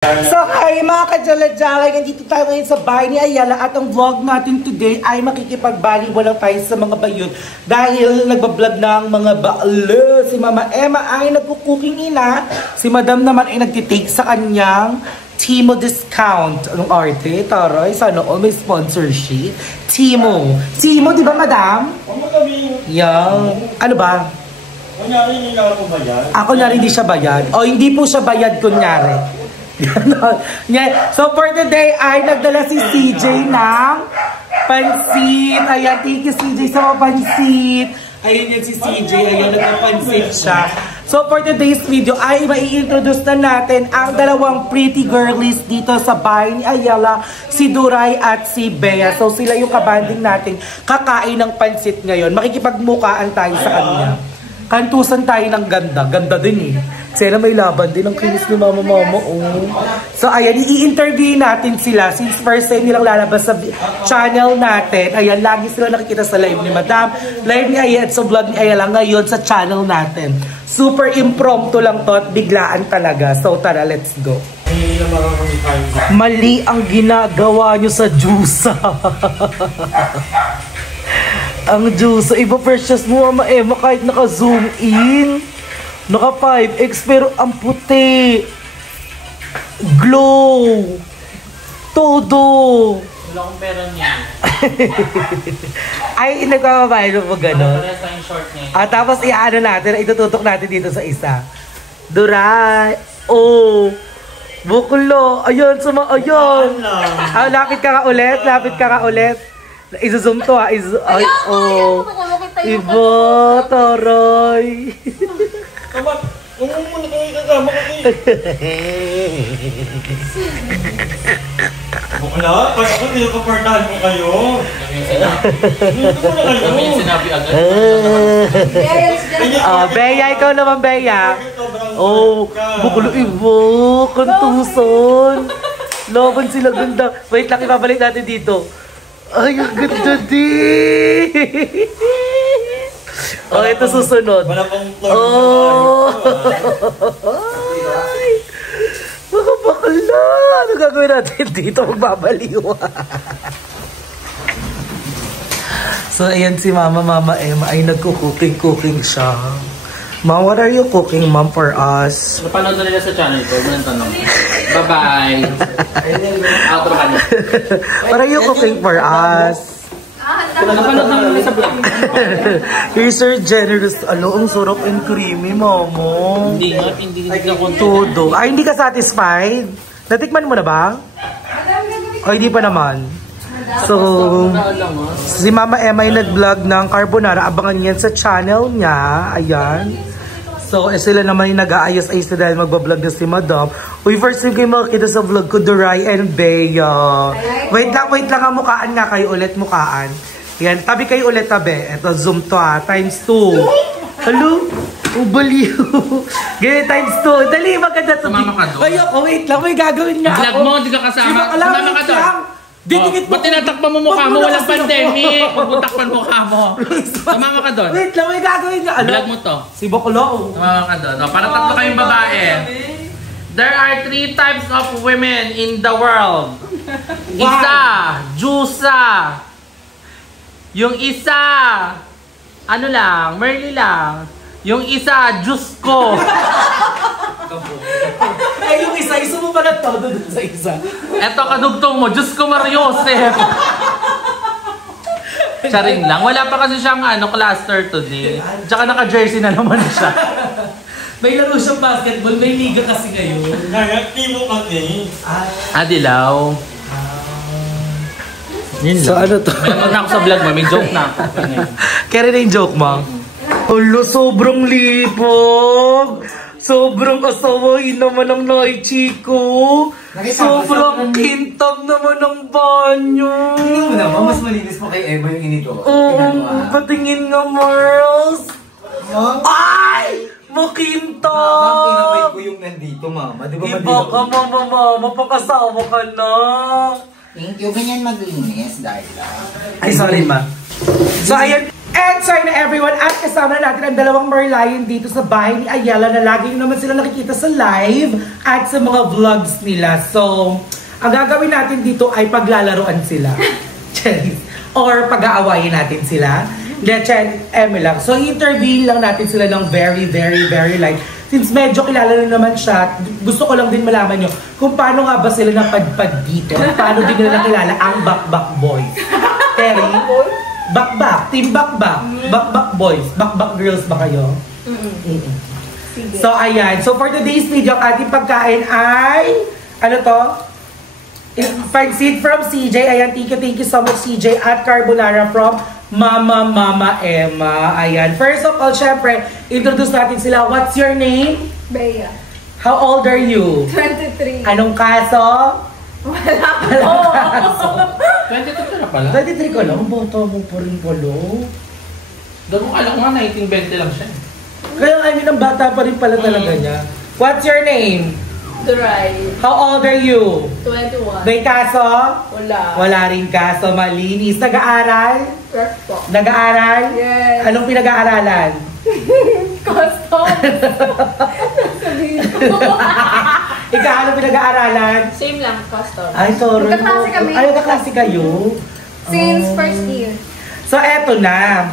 So hi mga kajalajala, nandito tayo ngayon sa bahay ni Ayala at ang vlog natin today ay makikipagbaliwala lang tayo sa mga bayon dahil nagbablog ng mga baalo. Si Mama Emma ay nagkukuking ina, si Madam naman ay nagtitake sa kanyang Timo discount. Anong arte? Taray, sana all may sponsorship. Timo, di ba Madam? Yang, ano ba? Kunyari hindi na ako bayad? Ako na rin hindi siya bayad. O hindi po siya bayad kunyari. So for today ay nagdala si CJ ng pansit. Ayan, thank you CJ sa pansit. Ayun yan si CJ, ayun nagpapansit siya. So for today's video ay mai-introduce na natin ang dalawang pretty girlies dito sa bahay ni Ayala, si Duray at si Bea. So sila yung kabanding natin kakain ng pansit ngayon. Makikipagmukaan tayo sa kanila. Kantusan tayo ng ganda. Ganda din eh. Sila may laban din ang kinis ni Mama. Oh. So ayan, i-interview natin sila since first time nilang lalabas sa channel natin. Ayan, lagi sila nakikita sa live ni Madam, live ni Ayala, sa vlog ni Ayala ngayon sa channel natin. Super impromptu lang to at biglaan talaga. So tara, let's go. Mali ang ginagawa nyo sa juice. Ang juice, iba precious mo Mama Emma kahit naka-zoom in. Naka 5x pero ang puti. Glow. Todo. Wala akong pera niya. Ay, nagpapabayad mo gano'n? Tapos i-ano natin, itututok natin dito sa isa. Duray. Oh. Bukulo. Ayun, ayun. Lapit ka ka ulit. Izo-zoom to ha. Ay, oh. Iba, taray. Kamat, muna kami kasama kasi. Bukla, pag ako nilakapartahan mo kayo. Dito mo na kayo. Kami yung sinabi agad. Bea, ikaw naman Bea. Oh, bukulo iba. Kantuson. Laban sila ganda. Wait lang, ibabalik natin dito. Ay, ang ganda din! Oh, ito susunod. Wala pang floor. Oh! Ay! Mga bakla! Ano gagawin natin dito? Magbabaliwa. So, ayan si Mama Emma ay nagkukuking siya. Mom, what are you cooking, Mom, for us? Napanood na nila sa channel ko. Ganun tanong. Bye-bye. Outro ka na. What are you cooking for us? Napanood na nila sa vlog. You're so generous. Alo, ang sarap and creamy, Mamo. Hindi nga, hindi ka konti. Todo. Ay, hindi ka satisfied? Natikman mo na ba? Ay, hindi pa naman. So, si Mama Emma ay nag-vlog ng carbonara. Abangan yan sa channel niya. Ayan. So, sila naman yung nag-aayos-ayos na dahil magbablog na si Madam. Uy, first time kayo makakita sa vlog ko, Duray and Bea. Wait lang ang mukaan nga kayo ulit, mukaan. Yan, tabi kayo ulit, tabi. Ito, zoom to ha, times 2. Hello? Ubaliw. Ganyan, times 2. Dali, maganda to. Sumama ka doon. Ayoko, wait lang, may gagawin nga Vlog mo, di ka kasama. Sumama ka doon. Ba't tinatakpan mo mukha mo? Walang pandemic. Pagbutakpan mukha mo. Sumama ka doon. Wait lang, may gagawin nga. Vlog mo to. Si Boklo. Sumama ka doon. Para tatlo kayong babae. There are 3 types of women in the world. Isa, Jusa. Yung isa, ano lang, Merly lang. Yung isa, Diyos ko. Ay, yung isa mo pala todo dun sa isa. Eto, kadugtong mo, Diyos ko Mariosep. Charing lang. Wala pa kasi siyang cluster today. Tsaka naka-jersey na naman siya. May laro siyang basketball, may liga kasi ngayon. Nag-activo kasi. Dilaw. Yun So lang. ano to? May naman ako sa vlog mo, may joke na ako. Kaya rin yung joke mo? Ulo, sobrang lipog. Sobrang asawain naman ng Noy Chico. Sobrang kintab naman ng banyo. Tingin mo naman, mas malinis mo kay Eva yung inito. Patingin nga, Marls. Ay! Makintab! Ma'am, tinapay ko yung nandito, mama. Di ba Iba ka, mama. Pakasawa ka na. Thank you. Ganyan maglinis, dahil lang. Ay, sorry, ma. So, ayan. And sorry na everyone at kasama na natin ang dalawang Merlion dito sa bahay ni Ayala na lagi naman sila nakikita sa live at sa mga vlogs nila. So, ang gagawin natin dito ay paglalaroan sila. Or pag-aawayin natin sila. Lang. So, interview lang natin sila ng very light. Since medyo kilala na naman siya, gusto ko lang din malaman nyo kung paano nga ba sila napadpad dito. Paano din nila nakilala ang Bakbak Boys. Terry? Bakbak. Team Bakbak. Bakbak Boys. Bakbak Girls ba kayo? So, ayan. So, for today's video, ang ating pagkain ay, ano to? Pansit from CJ. Ayan, thank you so much CJ. At carbonara from Mama Emma. Ayan. First of all, syempre, introduce natin sila. What's your name? Bea. How old are you? 23. Anong kaso? Wala po. 22 ka na pala. 23 ko lang. Boto mo pa rin polo. Doon ko alam nga, 1920 lang siya. Kaya I mean, ang bata pa rin pala talaga niya. What's your name? Dry. How old are you? 21. May kaso? Wala. Wala rin kaso. Malinis. Nag-aaral? Ref po. Nag-aaral? Yes. Anong pinag-aaralan? Custom. Sabihin ko. Ikaw, anong pinag-aaralan? Same lang, custom. Ay, sorry. Magkaklase kami. Ay, magkaklase kayo? Since Oh. first year. So, eto na.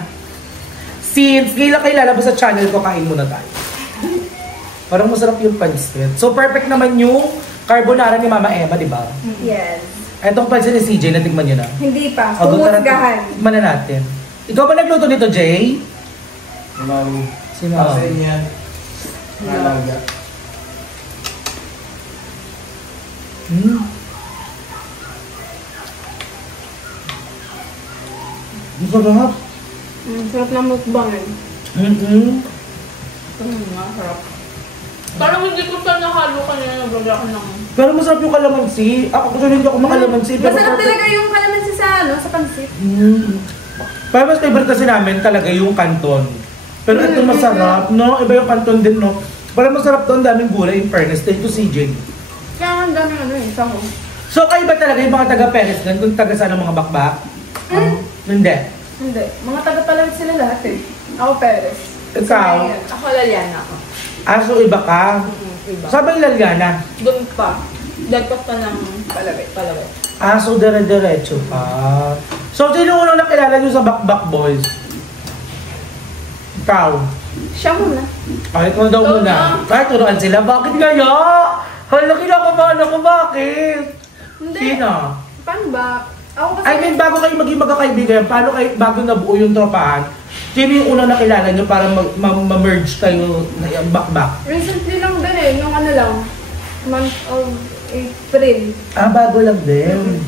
Since ngayon kayo lalabas sa channel ko, kain muna tayo. Parang masarap yung pansit. So, perfect naman yung carbonara ni Mama Emma, di ba? Yes. Etong pansit ni CJ, natikman niyo na? Hindi pa. O, doon tara, Pumusgahan. tikman na natin. Ikaw ba nagluto nito, Jay? Mami. Sino? Sa inyo. Malaga. Ang sarap. Sarap na mukbangan. Sarap. Parang hindi ko pa nahalo kanina nabagla ko ng... Pero masarap yung kalamansi. Ako kasi hindi ako makalamansi. Pero Masarap talaga yung kalamansi sa sa pansit. Pero mas favorite kasi namin talaga yung kanton. Pero ito masarap, no? Iba yung kanton din, no? Parang masarap doon, daming gulay in fairness. Thank you, CJ. Kaya ang daming saho. So, kayo ba talaga yung mga taga-Perez din? Kung taga saan ang mga bakbak? Hindi. Hindi. Mga taga-palang sila lahat eh. Ako Perez. Ikaw? Ako Laliana ako. So iba ka? Iba. Saan ba yung Laliana? Doon pa. Dagpas pa ng palaway. So dire-diretso ka. So, sino unang nakilala nyo sa Bakbak Boys? Ikaw? Siya muna. Ay, ikaw daw muna. Ay, turuan sila. Bakit kaya? Hala, kinakabahan ako. Bakit? Hindi. Sino? Paano ba? Ako kasi... I mean, bago kayo maging magkakaibigan, paano kayo, bago nabuo yung tropahan, sino yung unang nakilala nyo para ma-merge kayo na yung bakbak? Recently lang din eh. Yung ano lang. Month of April. Bago lang din.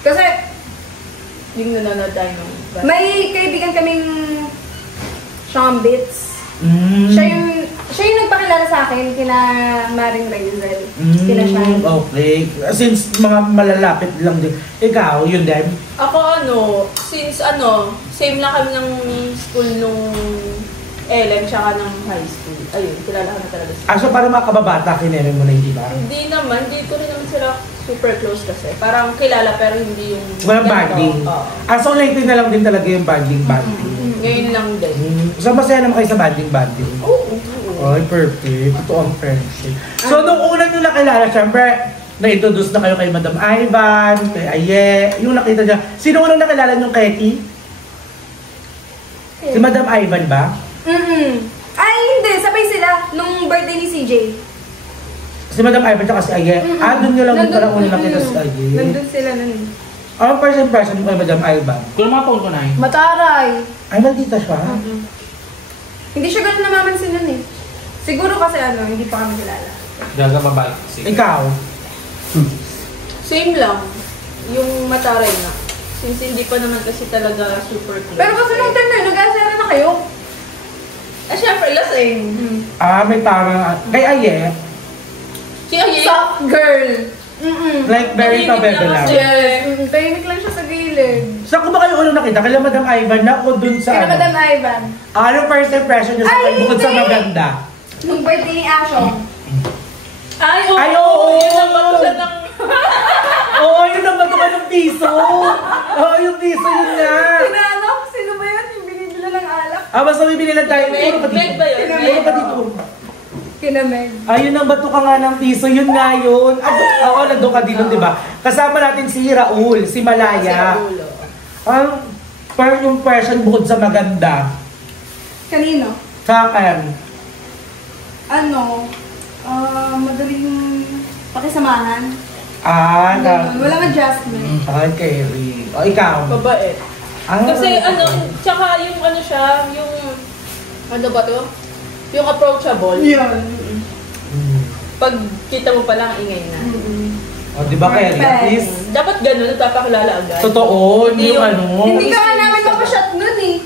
Kasi... Yung nanonood tayo nung... May kaibigan kaming... Shambits. Siya yung nagpakilala sa akin kina Maring Razel. Kina Shine. Okay. Since mga malalapit lang din. Ikaw, yun din? Ako since same lang kami ng school nung LM tsaka ng high school. Ayun, kilala ko na talaga sila. So para mga kababata, kineme mo na yung iba? Hindi naman, hindi ko rin naman sila super close kasi. Parang kilala pero hindi yung... Walang banding? So lately na lang din talaga yung banding. Ngayon lang din. So masaya naman kayo sa banding? Oo. Ay, perfect. Ito ang friendship. So nung una nyo nakilala, syempre, na-introduce na kayo kay Madam Ivan, kay Aye, yung nakita niya. Sino unang nakilala nyo, Ketty? Si Madam Ivan ba? Ay, hindi. Sabay sila nung birthday ni CJ. Si Madam Ivan tsaka si Aye. Doon nyo lang din pala unang nakita si Aye. Nandun sila nun. Ang first impression mo kay Madam Ivan? Kung mga phone ko na eh. Mataray. Ay, nandito siya. Hindi siya ganun namamansin nun eh. Siguro kasi hindi pa kami kilala. Gaga babae. Sige. Ikaw? Same lang. Yung mataray na. Since hindi pa naman kasi talaga super close. Pero kasi nung time na nag-asera na kayo. Syempre, lasing. May tama. Kay Aye, Si Aye. Soft girl. like very tabebe lang. Yes. Tahimik lang siya sa gilid. Saan ko ba kayo unang nakita? Kay Madam Ivan na o dun sa Kaya Madam Ivan. Anong first impression niyo sa Ay, kanya bukod sa hindi! maganda? Nung birthday ni Ashong. Ay, oo. Ay, oo. Yun ang bato siya ng... Oo, yun ang bato ka ng piso. Oo, yung piso yun nga. Sinanok, sino ba yun? Yung binibila ng alak. Basta may binilan tayo. Meg ba yun? Puro ka dito. Kinameg. Ayun ang bato ka nga ng piso, yun nga yun. Oo, nandun ka dito, di ba? Kasama natin si Raul, si Malaya. Ang first impression bukod sa maganda. Kanino? Sa akin. Madaling pakisamahan. Ganun. Walang adjustment. Carrie. O, ikaw? Babae. Kasi tsaka yung siya, yung, ano ba to? Yung approachable. Yun. Pag kita mo pa lang, ingay na. O, di ba, Carrie? At least, Dapat ganun, nagpapakilala agad. totoo, hindi yung Hindi ka nga namin mapashot nun eh.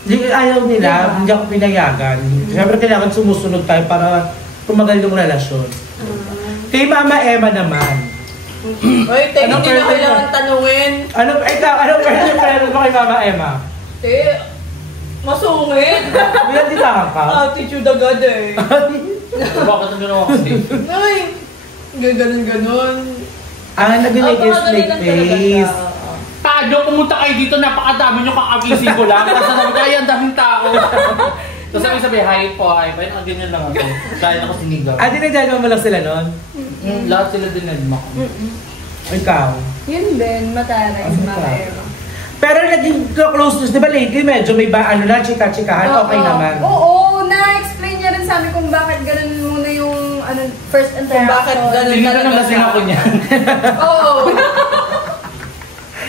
Hindi, ayaw nila, hindi ako pinayagan. Siyempre, kailangan sumusunod tayo para tumagal yung relasyon. Kay Mama Emma naman. Oy, te, hindi na kailangan tanungin. Anong first impression mo kay Mama Emma? Te, masungit. Bilang ditahan ka? Attitude agad eh. Bakit ang ginawa kasi? Ay, ganun-ganun. Nag-make face. Paano pumunta kayo dito? Napakadami nyo kakagising ko lang. Tapos sabi ko, ay, ang daming tao. Tapos sabi, hi po, hi po. Ayun, ganyan lang ako. Kaya ako sinigaw. Dinadyan mo lang sila nun? Lahat sila dinadma ko. Ikaw? Yun din, mataray si Mama Eva. Pero naging closeness, di ba lately medyo may chika-chikahan, okay naman. Oo, na-explain niya rin sa amin kung bakit ganun muna yung first interaction. Kung bakit ganun Tingnan ko naman sila ko niya. Oo.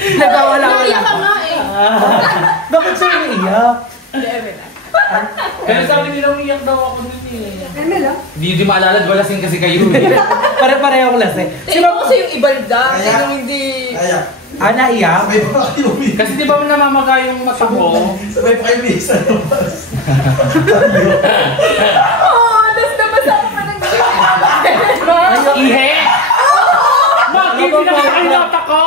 Nagawala ko Naiyak lang. ka nga eh. Bakit siya naiiyak? Pero sabi nila, umiyak daw ako nun eh. Emel ah? Hindi maalala, balasing kasi kayo eh. Pare-pareho ko lang eh. Tingnan ko kasi yung ibalda. Yung hindi... Naiyak? Sabay pa kayo umiyak. Kasi di ba namamaga yung mata ko? Sabay pa kayo umiyak sa labas. Tapos nabasa ko pa ng Ihe! Magi, pinakakainata ko!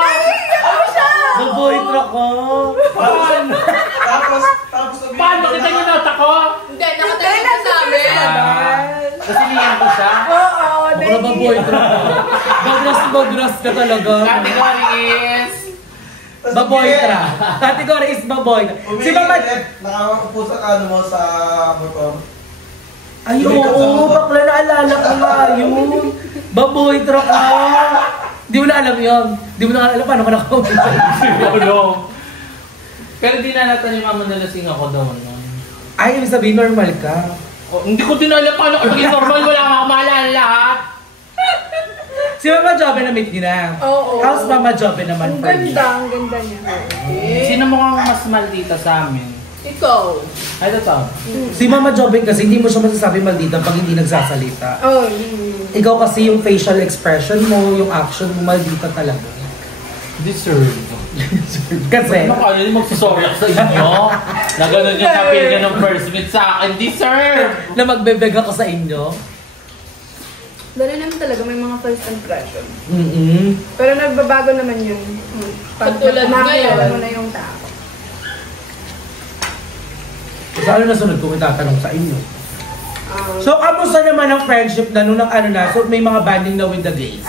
Baboy truck ko. Tapos Paano kita yung nata ko? Hindi, nakatayo ka sa amin. Kasi niyan ko siya. Baka baboy truck ko. Bagras ka talaga. Category is... Baboy truck. Category is baboy. Si Mama... Nakakapupo sa kano mo sa motor. Ay, oo, bakla naalala ko nga yun. Baboy truck ko. Di mo na alam yun. Di mo na alam paano ka nakauwi. Siguro. Pero di na natin yung mama nalasing ako daw. Ay, ibig sabihin, normal ka. Hindi ko din alam paano ko maging normal. Wala akong maalala lahat. Si Mama Jobe na meet niyo na. Oo. How's Mama Jobe naman Ang for you? ganda, ang ganda niya. Sino mukhang mas maldita sa amin? Ikaw. Ay, ito. Si Mama Jobe kasi hindi mo siya masasabi maldita pag hindi nagsasalita. Oh, Ikaw kasi yung facial expression mo, yung action mo, maldita talaga. Deserve. Kasi, Ano kaya yung magsusorry ako sa inyo? Na gano'n yung napil ka ng first meet sa akin. Deserve! na magbebeg ako sa inyo. dali naman talaga may mga first impression. Mm-hmm. Pero nagbabago naman yun. Pag Katulad nakilala ngayon. mo na yung tao. So, ano na sunod kung itatanong sa inyo? So, kamusta naman ang friendship na nung so may mga banding na with the gays?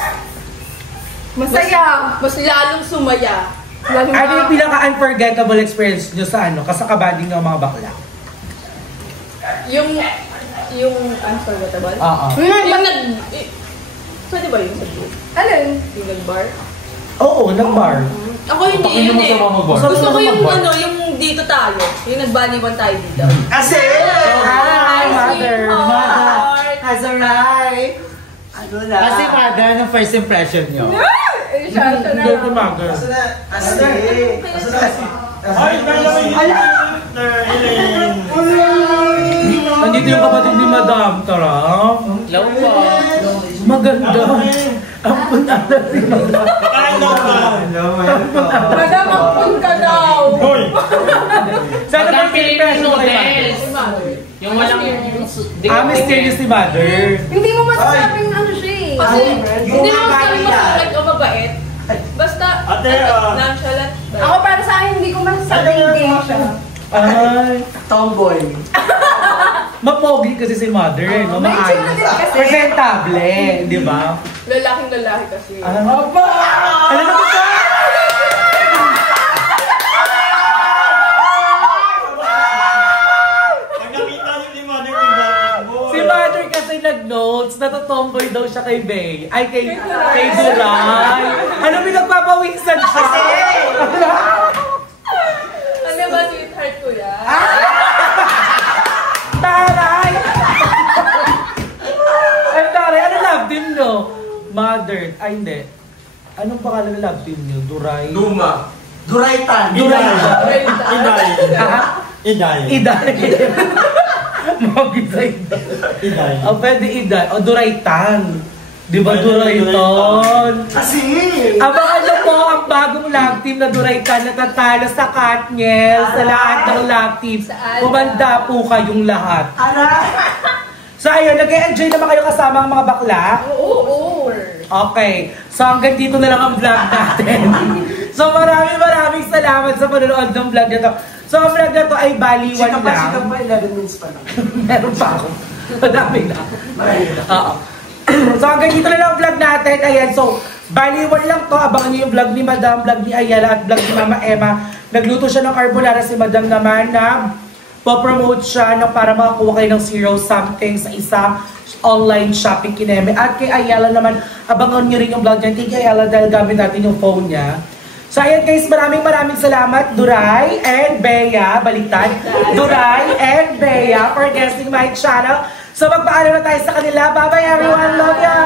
Masaya! Mas lalong sumaya. Lalo Ano yung pinaka-unforgettable experience nyo sa kasakabanding ng mga bakla? Yung unforgettable? Oo. Yung pwede ba yung sa group? Alin? Yung nag-bar? Oo, nag-bar. Ako hindi, Bakit yun mo eh. sa mga bar? Gusto ko yung Mag-bar. yung dito tayo. Yung nagbaniwan tayo dito. Kasi! Hi, mother! Sweetheart. Has arrived! Ano na? Kasi mother, anong first impression nyo? Eh, siya na Hindi ko lang. mother. Asa na? Asa na? Asa na? Ay, dalawa yung Elaine. Nandito yung kapatid ni Madam. Tara. Hello po. Maganda. Ang punata si Madam. Kain daw ka. Madam, ampun ka daw! Hoy! Sana Madam ba Filipino kay noodles. Yung walang... mysterious si Mother. Hindi mo masasabing ano siya eh. Kasi hindi naman Yung kami mga masulit o mabait. Basta Ate, nonchalant. Ako para sa akin, hindi ko masasabing gay siya. Ay. Tomboy. Mapogi kasi si Mother. No? May itsura Maayos. din kasi. Presentable. Di ba? Lalaking lalaki kasi. Opa! Alam mo ba? Natotomboy daw siya kay Bay. Ay, kay Duray. Ano, pinagpapawisan siya? Ano ba, sweetheart ko yan? Taray! Ay, taray. Ano love team nyo? Mother. Ay, hindi. Anong pangalan ng love team nyo? Duray? Luma. Duraytan. Duray. Iday. Iday. Iday. Mag-iday. Iday. O, pwede Iday. O, Duraytan. Di ba Durayton? Kasi! Abangan nyo po ang bagong love team na Duraytan na tatalo sa Katniel, sa lahat ng love team. Kumanda po kayong lahat. Aray! So ayun, nag-enjoy naman kayo kasama ang mga bakla? Oo. Okay. So hanggang dito na lang ang vlog natin. So maraming salamat sa panonood ng vlog na to. So ang vlog na to ay baliwan lang. Sikap pa 11 minutes pa lang. Meron pa ako. Madami na. Oo. So hanggang dito na lang ang vlog natin. Ayan, so baliwan lang to. Abangan niyo yung vlog ni Madam, vlog ni Ayala at vlog ni Mama Emma. Nagluto siya ng carbonara, si Madam naman na po-promote siya no, para makakuha kayo ng 0 something sa isang online shopping kineme. At kay Ayala naman, abangan niyo rin yung vlog niya. Thank you Ayala dahil gamit natin yung phone niya. So ayan guys, maraming salamat Duray and Bea, baliktad. Duray and Bea for guesting my channel. So magpaalam na tayo sa kanila. Bye bye everyone, love ya!